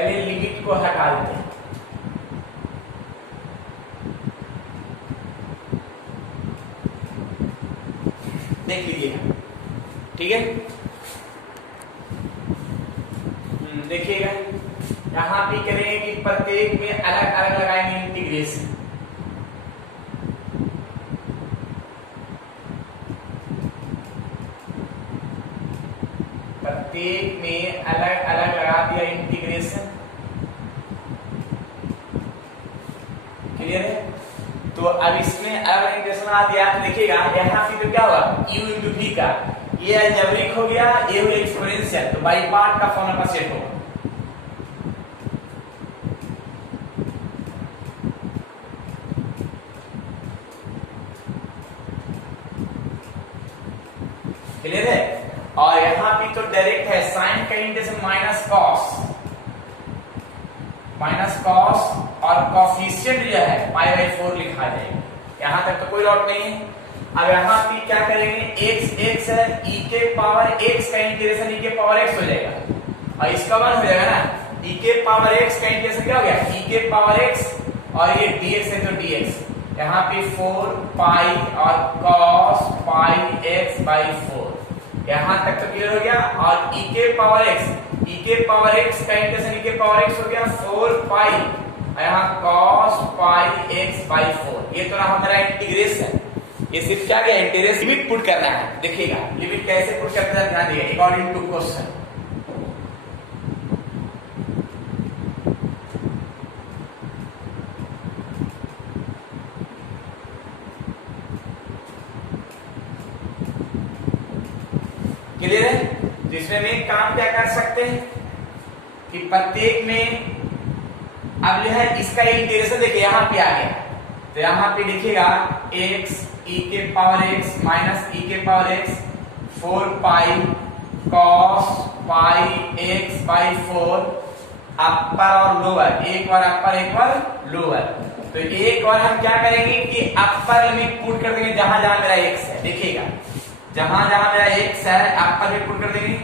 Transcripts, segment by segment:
पहले लिमिट को हटा देते हैं। देख लीजिएगा, ठीक है। देखिएगा यहां भी करेंगे कि प्रत्येक में अलग अलग लगाएंगे इंटीग्रेशन। प्रत्येक में अलग अलग लगा दिया इंटीग्रेशन, क्लियर है। तो अब इसमें अलग इंटीग्रेशन आ दिया, देखिएगा यहाँ पे तो क्या हुआ u इंटू v का, ये अलजेब्रिक हो गया, ये हुआ एक्सपोनेंशियल, तो बाई पार्ट का फॉर्मूला का सेट होगा। क्लियर है। और यहां भी तो डायरेक्ट है, साइन का इंटीग्रेशन माइनस कॉस और कोफिशिएंट जो है π/4 लिखा जाएगा। यहां तक तो कोई डाउट नहीं है। अब यहां भी क्या करेंगे, x है, e के पावर x का इंटीग्रेशन e के पावर x हो जाएगा, और इसका मान हो जाएगा ना e के पावर x का इंटीग्रेशन क्या हो गया e के पावर x, और ये dx है तो dx, यहाँ पे 4 पाई और cos πx/4, यहाँ तक तो क्लियर हो गया। और e के पावर x का इंटीग्रेशन e के पावर x हो गया 4 पाई, और यहाँ cos πx/4, ये तो रहा हमारा इंटीग्रेशन। ये सिर्फ क्या गया इंटीग्रेशन, लिमिट पुट करना है। देखिएगा लिमिट कैसे पुट करते हैं, ध्यान दिएगा अकॉर्डिंग टू क्वेश्चन। क्लियर है। तो इसमें में काम क्या कर सकते हैं कि प्रत्येक में अब जो है इसका इंटीग्रेशन देखिए यहाँ पे आ गया, तो यहाँ पे देखिएगा x e के पावर x माइनस e के पावर x 4 पाई cos πx/4, अपर और लोअर, एक बार अपर एक बार लोअर। तो एक बार हम क्या करेंगे कि अपर लिमिट पुट कर देंगे जहां जहां मेरा x है, देखिएगा जहां जहां मेरा x है अपर लिमिट पुट कर देंगे,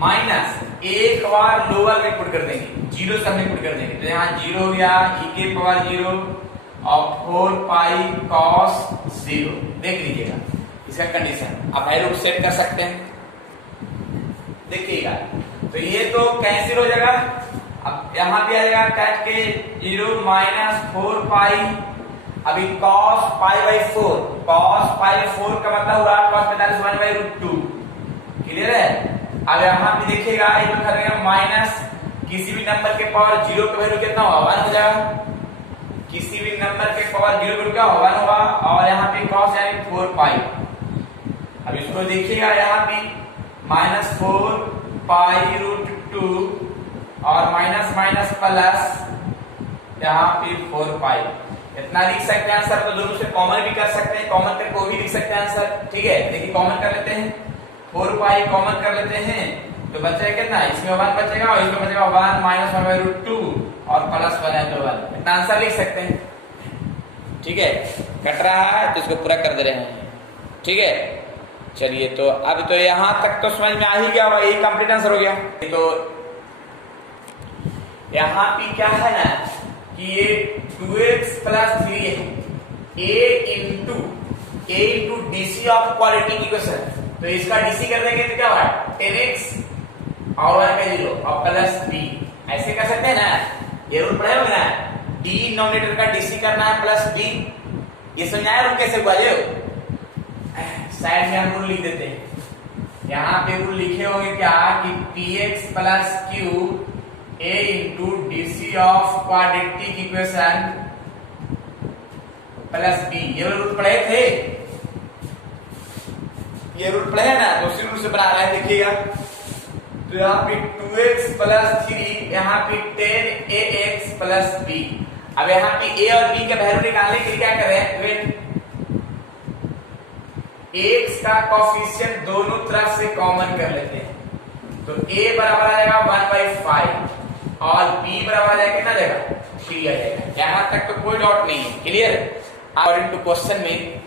माइनस एक बार लोअर में पुट कर देंगे, जीरो से हमने पुट कर देंगे, तो यहाँ जीरो हो गया e के पावर 0 और 4 पाई cos 0। देख लीजिएगा इसका कंडीशन, आप एरो सेट कर सकते हैं। देखिएगा तो ये तो कैंसिल हो जाएगा, अब यहाँ पे आ जाएगा काट के 0 माइनस 4 पाई, अभी cos π/4, cos π/4 का मतलब हुआ cos 45/√2, क्लियर है। अब यहाँ पे देखिएगा ये कर देगा माइनस किसी भी नंबर के पावर 0 का वैल्यू कितना होगा 1 हो जाएगा, किसी भी नंबर के पावर 0 का वैल्यू क्या होगा 1 होगा, और यहाँ पे cos यानी 4 पाई। अब इसको देखिएगा यहाँ पे माइनस 4 π√2 और माइनस माइनस प्लस यहाँ पे 4 पाई, इतना लिख सकते हैं आंसर। तो दोनों से कॉमन भी कर सकते हैं, कॉमन करके वो भी लिख सकते हैं आंसर, ठीक है। देखिए कॉमन कर लेते हैं, 4 पाई कॉमन कर लेते हैं तो बचेगा कितना, इसमें 1 बचेगा और इसमें बचेगा 1 माइनस 1/√2 और प्लस 1 है तो 1, इतना आंसर लिख सकते हैं, ठीक है। कट रहा है तो इसको पूरा कर दे रहे हैं, ठीक है। चलिए तो अब तो यहाँ तक तो समझ में आ ही गया, वही कंप्लीट आंसर हो गया। तो यहाँ पे क्या है ना कि ये 2x + 3 है, a into DC of quality की क्वेश्चन, तो इसका डीसी कर देंगे तो क्या होगा 10x और 1 का 0 और प्लस b, ऐसे कर सकते हैं ना, ये रूल पढ़े होंगे ना, डिनोमिनेटर का डीसी करना है प्लस b, ये समझाया रूल कैसे हुआ, साइड में हम रूल लिख देते हैं। यहाँ पे रूल लिखे होंगे क्या कि px + q a into DC of quadratic equation plus b, ये रूल पढ़े थे, ये रूल पढ़े ना, तो उसी रूल से बना रहे हैं। देखिएगा तो यहाँ पे 2x + 3, यहाँ पे 10ax + b। अब यहाँ पे a और b का वैल्यू निकालने के लिए क्या कर रहे हैं, x का कोफिशिएंट दोनों तरफ से कॉमन कर लेते हैं, तो a बराबर आ जाएगा 1/5 और b बराबर आ जाएगा कितना जाएगा 3 आ जाएगा। यहाँ तक तो कोई डाउट नहीं है, क्लियर। अकॉर्डिंग टू क्वेश्चन में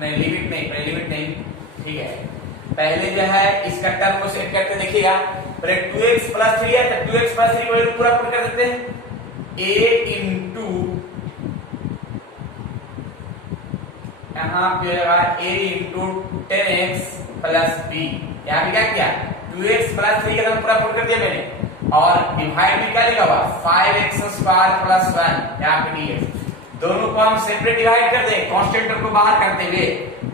नहीं लिमिट नहीं, पहले लिमिट नहीं, ठीक है। पहले जो है इसका टर्म को सेट करके देखिएगा, पहले 2x प्लस 3 है तो 2x प्लस 3 को पूरा पुट कर देते हैं, a इंटू यहाँ पे a into 10x plus b, यहाँ पे क्या किया 2x प्लस 3 का पूरा पुट कर दिया मैंने, और डिवाइड में क्या लिखा हुआ 5x स्क्वायर प्लस 1 यहाँ पे dx, दोनों को हम सेपरेट डिवाइड कर दें कांस्टेंट टर्म को बाहर करते हुए,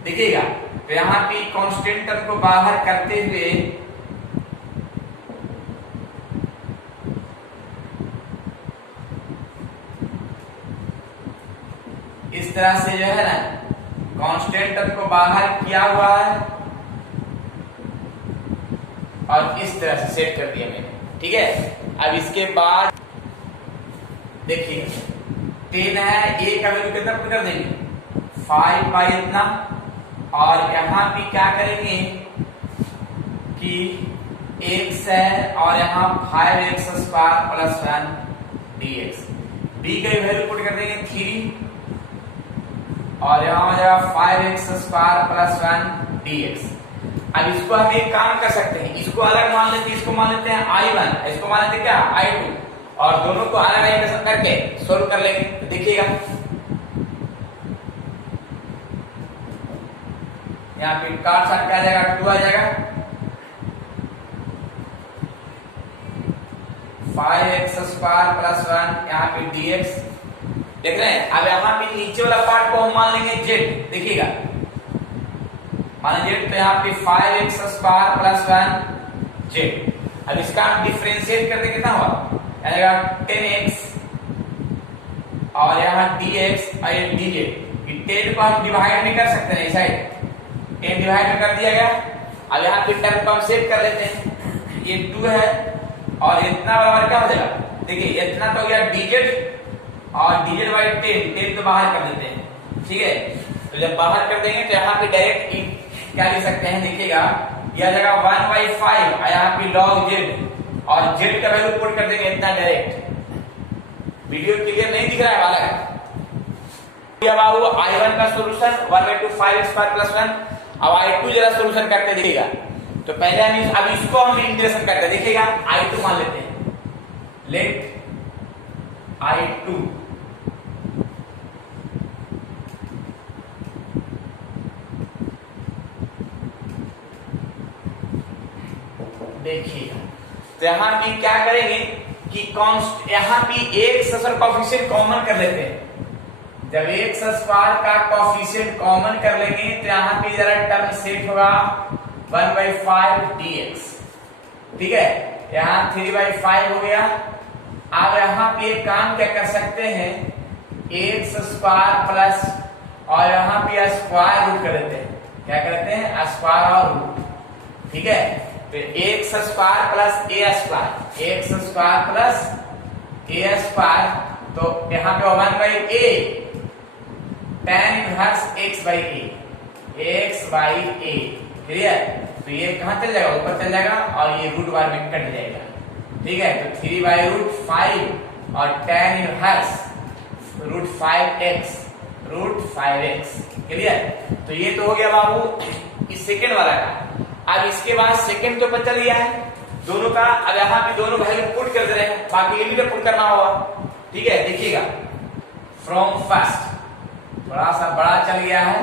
देखिएगा तो यहाँ पे कांस्टेंट टर्म को बाहर करते हुए इस तरह से जो है ना कांस्टेंट टर्म को बाहर किया हुआ है और इस तरह से सेट कर दिया मैंने, ठीक है। अब इसके बाद देखिए 10 है, a का वैल्यू कितना पुट कर देंगे 5 बाई इतना, और यहाँ पे क्या करेंगे कि x है और यहाँ 5x square plus 1 dx, b का वैल्यू पुट कर देंगे 3 और यहाँ हो जाएगा 5x स्क्वायर प्लस 1 dx। अब इसको हम एक काम कर सकते हैं, इसको अलग मान लेते हैं, इसको मान लेते हैं i1, इसको मान लेते हैं क्या i2, और दोनों को अलग अलग करके सोल्व कर लेंगे, तो देखिएगा यहाँ पे काट साट क्या आ जाएगा 2 आ जाएगा, 5x स्क्वायर प्लस 1 यहाँ पे dx, देख रहे हैं। अब यहाँ पे नीचे वाला पार्ट को हम मान लेंगे z, देखिएगा मान z, तो यहाँ पे 5x स्क्वायर प्लस 1 z। अब इसका हम डिफरेंशिएट करते कितना हुआ, आएगा 10x और यहाँ dx और ये dz, 10 को हम डिवाइड नहीं कर सकते नहीं साइड, 10 डिवाइड में कर दिया गया। अब यहाँ पे टर्म को हम सेट कर लेते हैं, ये 2 है और इतना बराबर क्या हो जाएगा, देखिए इतना तो हो गया dz और dz बाई 10 तो बाहर कर देते हैं, ठीक है। तो जब बाहर कर देंगे तो यहाँ पे डायरेक्ट क्या लिख सकते हैं, देखिएगा यह जगह 1/5 और यहाँ पे log z, और z का वैल्यू पुट कर देंगे इतना डायरेक्ट। वीडियो क्लियर नहीं दिख रहा है वाला है। बाबू i1 का सॉल्यूशन 1/2 5x स्क्वायर प्लस 1, अब i2 जरा सॉल्यूशन करके देखिएगा, तो पहले हम अब इसको हम इंटीग्रेशन करते हैं, देखिएगा i2 मान लेते हैं, लेट i2 देखिएगा, तो यहाँ पे क्या करेंगे कि कॉन्स्ट यहाँ पे x कोएफिशिएंट कॉमन कर लेते हैं, जब x स्क्वायर का कोएफिशिएंट कॉमन कर लेंगे तो यहाँ पे जरा टर्म सेट होगा 1/5 dx, ठीक है, यहाँ 3/5 हो गया। अब यहाँ पे एक काम क्या कर सकते हैं, x स्क्वायर प्लस और यहाँ पे स्क्वायर रूट कर लेते हैं, क्या करते हैं स्क्वायर और रूट, ठीक है। तो x square plus a square, x square plus a square, तो यहाँ पे 1/a tan inverse x by a, clear. तो ये कहाँ चल जाएगा, ऊपर चल जाएगा और ये रूट बार में कट जाएगा, ठीक है। तो 3/√5 और tan इनवर्स √5x, क्लियर। तो ये तो हो गया बाबू इस सेकंड वाला का। अब इसके बाद सेकंड तो पता लिया है दोनों का, अब यहाँ पे दोनों वैल्यू पुट कर दे रहे हैं, बाकी लिमिट पुट करना होगा, ठीक है। देखिएगा फ्रॉम फर्स्ट थोड़ा सा बड़ा चल गया है,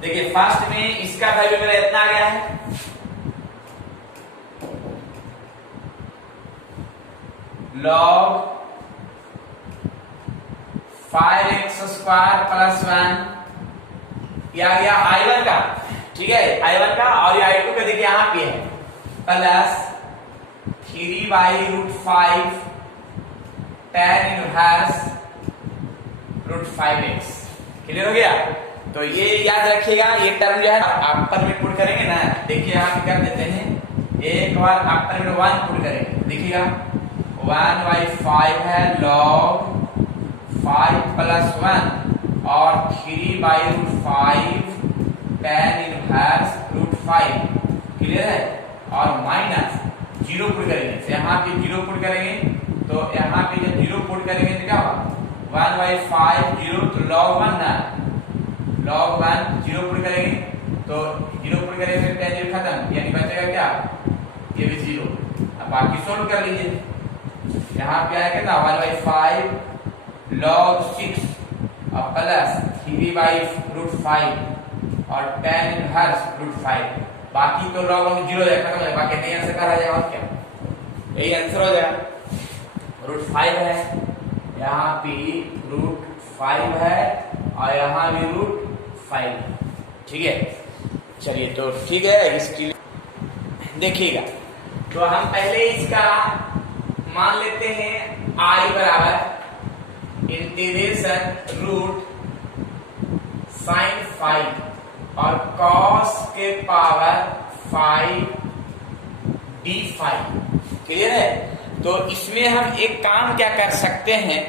देखिए फर्स्ट में इसका वैल्यू मेरा इतना आ गया है, log 5x स्क्वायर प्लस 1, ये आ गया i1 का, ठीक है, i1 का, और ये i2 का देखिए यहाँ पे है plus 3/√5 tan inverse √5x, clear हो गया। तो ये याद रखिएगा, ये टर्म जो है अपर में पुट करेंगे ना, देखिए यहाँ पे कर देते हैं, एक बार अपर में 1 पुट करेंगे, देखिएगा 1/5 है log 5 प्लस 1 और 3/√5 tan इनवर्स √5, क्लियर है, और माइनस 0 पुट करेंगे, तो यहाँ पे 0 पुट करेंगे, तो यहाँ पे जब 0 पुट करेंगे तो क्या होगा 1/5 0, तो log 1 ना log 1 जीरो पुट करेंगे तो जीरो पुट करेंगे फिर tan 0 खत्म, यानी बचेगा क्या, ये भी जीरो। अब बाकी सोल्व कर लीजिए। यहाँ पे आएगा ना 1/5 log 6 और प्लस 3/√5 और tan इनवर्स √5। बाकी तो log में जीरो खत्म हो जाएगा, बाकी नहीं आंसर कर आ जाएगा और क्या, यही आंसर हो जाएगा। √5 है, यहाँ पे √5 है और यहाँ भी √5 है, ठीक है। चलिए तो ठीक है, इसकी देखिएगा। तो हम पहले इसका मान लेते हैं I बराबर इंटीग्रेशन रूट साइन 5 और कॉस के पावर 5 d5। क्लियर है। तो इसमें हम एक काम क्या कर सकते हैं,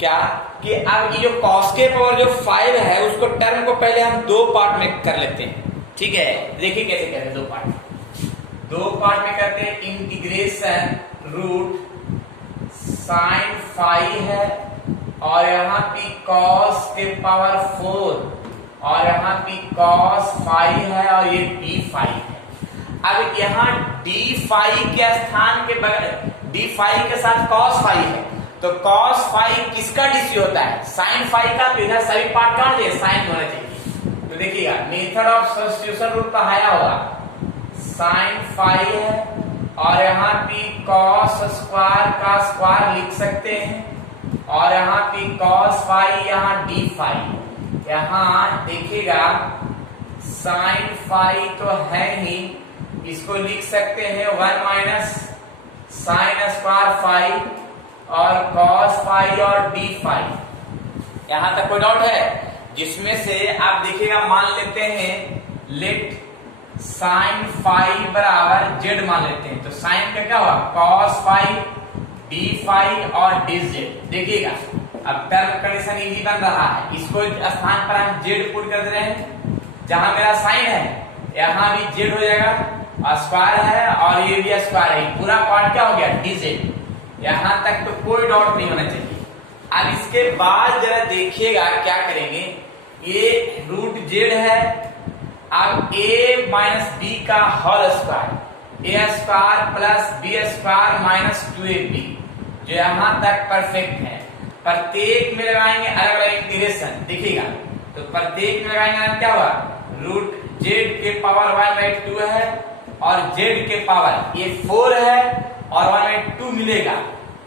क्या कि अब ये जो कॉस के पावर जो 5 है उसको टर्म को पहले हम दो पार्ट में कर लेते हैं, ठीक है। देखिए कैसे करते हैं, दो पार्ट में करते हैं। इंटीग्रेशन रूट साइन 5 है और यहाँ पे कॉस के पावर 4 और यहाँ पे कॉस 5 है और ये d5 है। अब यहाँ d5 के स्थान के बगल d5 के साथ cos 5 है, तो cos 5 किसका डीसी होता है, sin 5 का। तो इधर सभी पार्ट काट दिए, साइन होना चाहिए। तो देखिएगा मेथड ऑफ सब्स्टिट्यूशन रूल पढ़ाया होगा, sin 5 है और यहाँ पे cos स्क्वायर का स्क्वायर लिख सकते हैं और यहाँ पे cos 5, यहाँ d5। यहाँ देखिएगा sin 5 तो है ही, इसको लिख सकते हैं 1 माइनस साइन स्क्वायर 5 और cos 5 और d5। यहां तक कोई डाउट है, जिसमें से आप देखिएगा मान लेते हैं लेट साइन 5 बराबर z मान लेते हैं। तो साइन का क्या हुआ, cos 5 d5 और dz। देखिएगा अब टर्म कंडीशन इजी बन रहा है, इसको स्थान पर हम z पुट कर दे रहे हैं। जहां मेरा साइन है यहाँ भी z हो जाएगा, स्क्वायर है और ये भी स्क्वायर है, पूरा पार्ट क्या हो गया dz। यहां तक तो कोई डाउट नहीं होना चाहिए। अब इसके बाद जरा देखिएगा क्या करेंगे, ये रूट z है। अब a माइनस बी का whole square, a square plus b square minus 2ab, जो यहां तक परफेक्ट है। प्रत्येक में लगाएंगे अलग अलग इंटीग्रेशन, देखिएगा। तो प्रत्येक में लगाएंगे क्या हुआ, रूट z के पावर 1/2 है और z के पावर ये 4 है और 1/2 मिलेगा,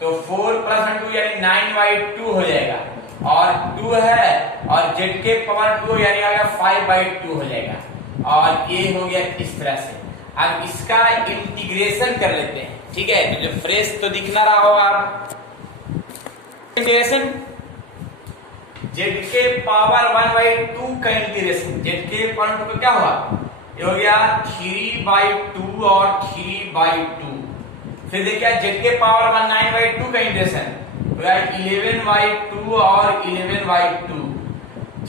तो 4 प्लस 2 यानी 9/2 हो जाएगा और 2 है और z के पावर 2 यानी आ गया 5/2 हो जाएगा और ये हो गया इस तरह से। अब इसका इंटीग्रेशन कर लेते हैं, ठीक है। तो जो फ्रेश तो दिख ना रहा होगा, इंटीग्रेशन z के पावर 1/2 का इंटीग्रेशन, z के पावर 2 क्या हुआ, ये हो गया 3/2 और 3/2। फिर देखिए z के पावर 9/2 का इंटीग्रेशन हो गया 11/2 और 11/2।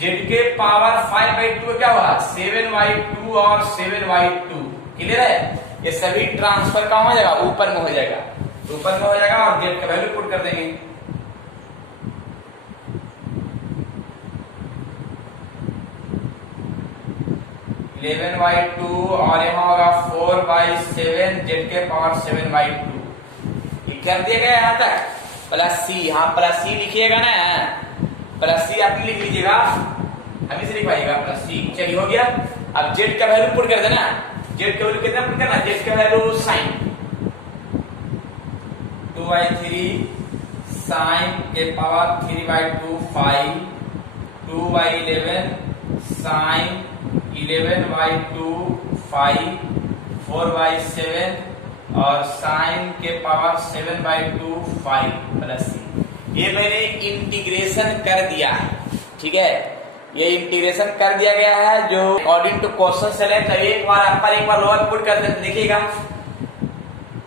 z के पावर 5/2 क्या हुआ 7/2 और 7/2। क्लियर है। ये सभी ट्रांसफर कहाँ हो जाएगा, ऊपर में हो जाएगा, ऊपर में हो जाएगा और z का वैल्यू पुट कर देंगे। इलेवन बाई 2 और यहाँ होगा 4/7, z के पावर 7/2। ये कर दिया गया यहाँ तक, प्लस सी, यहाँ प्लस सी लिखिएगा ना, प्लस सी आप लिख लीजिएगा, अभी से लिखवाइएगा प्लस सी। चलिए हो गया। अब z का वैल्यू पुट कर देना, z का वैल्यू कितना पुट करना, z का वैल्यू साइन 2/3 साइन के पावर 3/2 5, 2/11 साइन 11/2 5, 4/7 और साइन के पावर 7/2 5 प्लस सी। ये मैंने इंटीग्रेशन कर दिया है, ठीक है। ये इंटीग्रेशन कर दिया गया है जो अकॉर्डिंग टू क्वेश्चन से है। तो एक बार अपर एक बार लोअर पुट कर देते, देखिएगा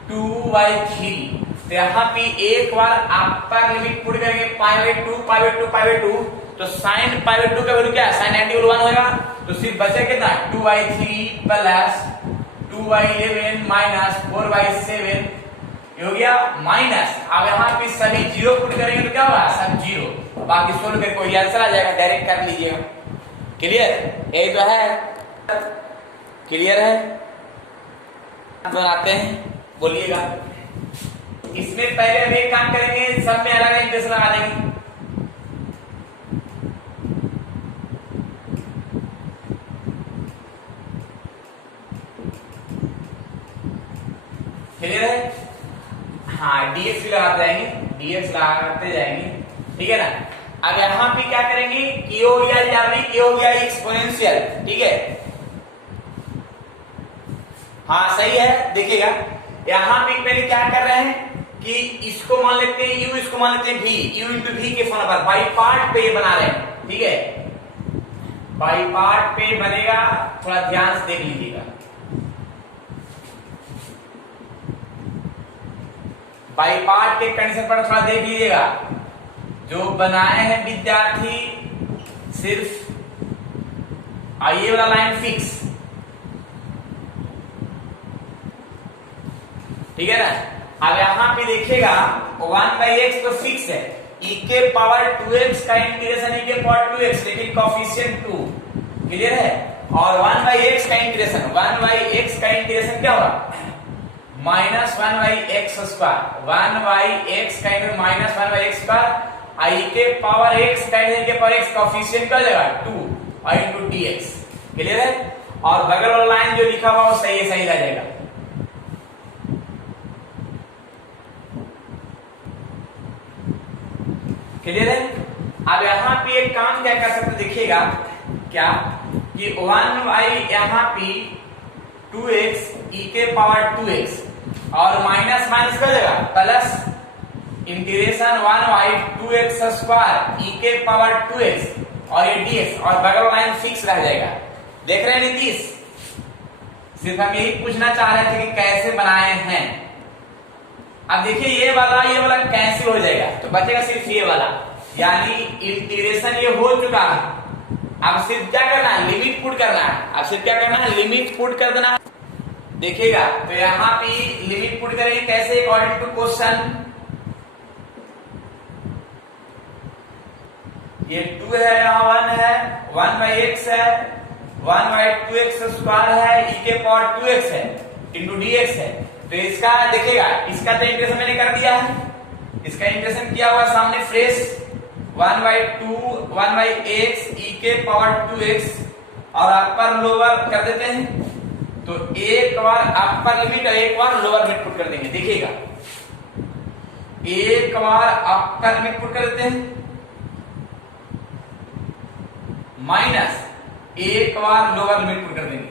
2/3। तो यहाँ पे एक बार अपर लिमिट पुट करेंगे π/2 तो साइन π/2 का वैल्यू क्या है, साइन 91 होगा। तो सिर्फ बचे कितना 2/3 प्लस 2/11 माइनस 4/7 हो गया माइनस। अब यहाँ पे सभी जीरो पुट करेंगे तो क्या होगा, सब जीरो। बाकी सोल्व करके कोई आंसर आ जाएगा, डायरेक्ट कर लीजिएगा। क्लियर? यही तो है, क्लियर है? बनाते हैं, बोलिएगा। इसमें पहले हम एक काम करेंगे, सब में अलग इंटरेस्ट लगा देंगे। क्लियर है? हाँ, डीएक्स भी लगाते जाएंगे, डीएक्स लगाते जाएंगे, ठीक है ना। अब यहां पे क्या करेंगे, के हो गया या के हो गया एक्सपोनेंशियल, ठीक है। हाँ सही है, देखिएगा यहां पे पहले क्या कर रहे हैं कि इसको मान लेते हैं यू, इसको मान लेते हैं भी, यू इंटू भी के फॉर्म पर बाई पार्ट पे ये बना रहे हैं, ठीक है। बाई पार्ट पे बनेगा, थोड़ा ध्यान से देख लीजिएगा। बाई पार्ट के कंडीशन पर थोड़ा देख लीजिएगा। जो बनाए हैं विद्यार्थी सिर्फ ये वाला लाइन फिक्स, ठीक है ना। अब यहां पे देखिएगा 1/x तो फिक्स है, e के पावर 2x का इंटीग्रेशन e के पावर 2x, लेकिन कोफिशिएंट 2, क्लियर है। और 1/x का इंटीग्रेशन, 1/x का इंटीग्रेशन क्या होगा, माइनस 1/x स्क्वायर, 1/x का integration minus 1/x square, i के पावर x का इंटीग्रेशन के पावर x कोफिशिएंट क्या हो जाएगा 2 और इनटू dx, क्लियर है। और बगल वाला लाइन जो लिखा हुआ वो सही है, सही रह जाएगा। क्लियर है। अब यहां पे एक काम क्या कर सकते देखिएगा, क्या कि 1 यहां पे 2x e के पावर 2x और माइनस माइनस कर देगा plus integration 1/2x square e के पावर 2x और ये dx, और बगल लाइन फिक्स रह जाएगा। देख रहे हैं नीतीश, सिर्फ हम यही पूछना चाह रहे थे कि कैसे बनाए हैं। अब देखिए ये वाला कैंसिल हो जाएगा, तो बचेगा सिर्फ ये वाला, यानी इंटीग्रेशन ये हो चुका है। अब सिर्फ क्या करना है, लिमिट पुट करना है। अब सिर्फ क्या करना है, लिमिट पुट कर देना। देखिएगा तो यहां पे लिमिट पुट करेंगे कैसे, अकॉर्डिंग टू क्वेश्चन। ये 2 है, यहाँ 1 है, 1/x है, 1/2x स्क्वायर है, e के पावर 2x है, इंटू dx है। तो इसका देखिएगा, इसका तो इंटीग्रेशन मैंने कर दिया है, इसका इंटीग्रेशन किया हुआ सामने फ्रेश, 1/x e के पावर 2x और अपर लोअर कर देते हैं। तो एक बार अपर लिमिट और एक बार लोअर लिमिट पुट कर देंगे। देखिएगा एक बार अपर लिमिट पुट कर देते हैं, माइनस एक बार लोअर लिमिट पुट कर देंगे,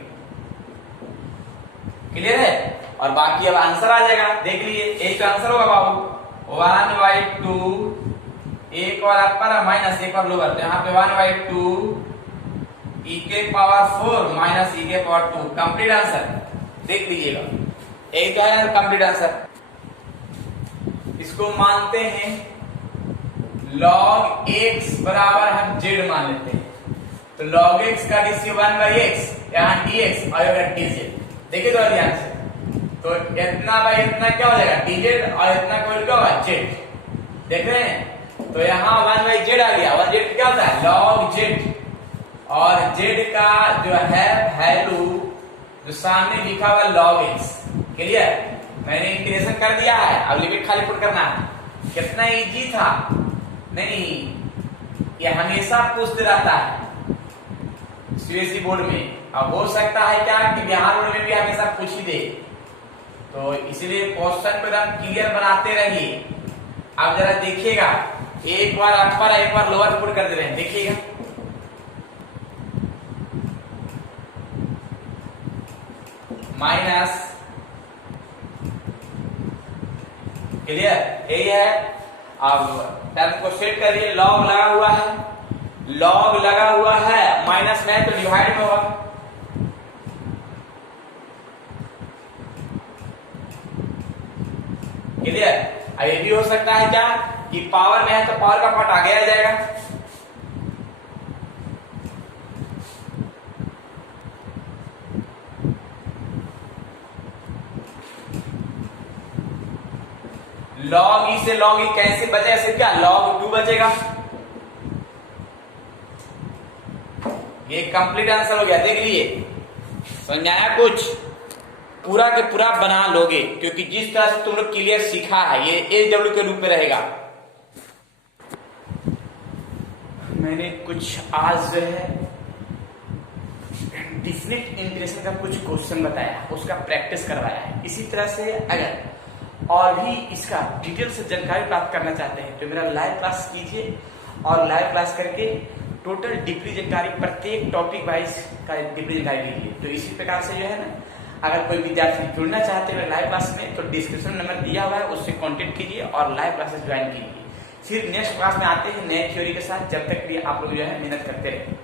क्लियर है। और बाकी अब आंसर आ जाएगा, देख लीजिए एक आंसर होगा बाबू 1/2, एक और अपर माइनस एक और लोअर, तो यहाँ पे 1/2 e के पावर 4 माइनस e के पावर 2, कंप्लीट आंसर। देख लीजिएगा एक तो है कंप्लीट आंसर। इसको मानते हैं log x बराबर हम z मान लेते हैं, तो log x का डिस्यू 1/x, यहाँ dx और अगर dz। देखिए तो ध्यान से, तो इतना बाई इतना क्या हो जाएगा dz और इतना कोई क्या होगा z। देख रहे हैं, तो यहाँ 1/z आ गया, और z क्या होता है log z, और z का जो है वैल्यू जो सामने लिखा हुआ log x, क्लियर। मैंने इंटीग्रेशन कर दिया है, अब लिमिट खाली पुट करना है। कितना इजी था, नहीं ये हमेशा पूछते रहता है सीबीएसई बोर्ड में। अब हो सकता है क्या कि बिहार बोर्ड में भी हमेशा पूछ ही दे, तो इसलिए क्वेश्चन को एकदम क्लियर बनाते रहिए। अब जरा देखिएगा, एक बार अपर एक बार लोअर पुट कर दे रहे हैं, देखिएगा माइनस, क्लियर यही है। अब टर्म को सेट करिए, लॉग लगा हुआ है, लॉग लगा हुआ है, माइनस में तो डिवाइड में होगा, क्लियर। अब ये भी हो सकता है क्या कि पावर में है तो पावर का पार्ट आगे आ जाएगा, log e से log e कैसे बचे, ऐसे क्या log 2 बचेगा, ये कंप्लीट आंसर हो गया, देख लिए, समझ में आया कुछ? पूरा के पूरा बना लोगे, क्योंकि जिस तरह से तुम लोग क्लियर सीखा है ये एच के रूप में रहेगा। मैंने कुछ आज जो है डिफिनिट इंटीग्रेशन का कुछ क्वेश्चन बताया, उसका प्रैक्टिस करवाया है। इसी तरह से अगर और भी इसका डिटेल से जानकारी प्राप्त करना चाहते हैं तो मेरा लाइव क्लास कीजिए, और लाइव क्लास करके टोटल डीपली जानकारी प्रत्येक टॉपिक वाइज का डीपली जानकारी लीजिए। तो इसी प्रकार से जो है ना, अगर कोई विद्यार्थी जुड़ना चाहते हैं लाइव क्लास में तो डिस्क्रिप्शन नंबर दिया हुआ है, उससे कांटेक्ट कीजिए और लाइव क्लासेस ज्वाइन कीजिए। फिर नेक्स्ट क्लास में आते हैं नए थ्योरी के साथ। जब तक के लिए आप लोग जो है मेहनत करते रहे।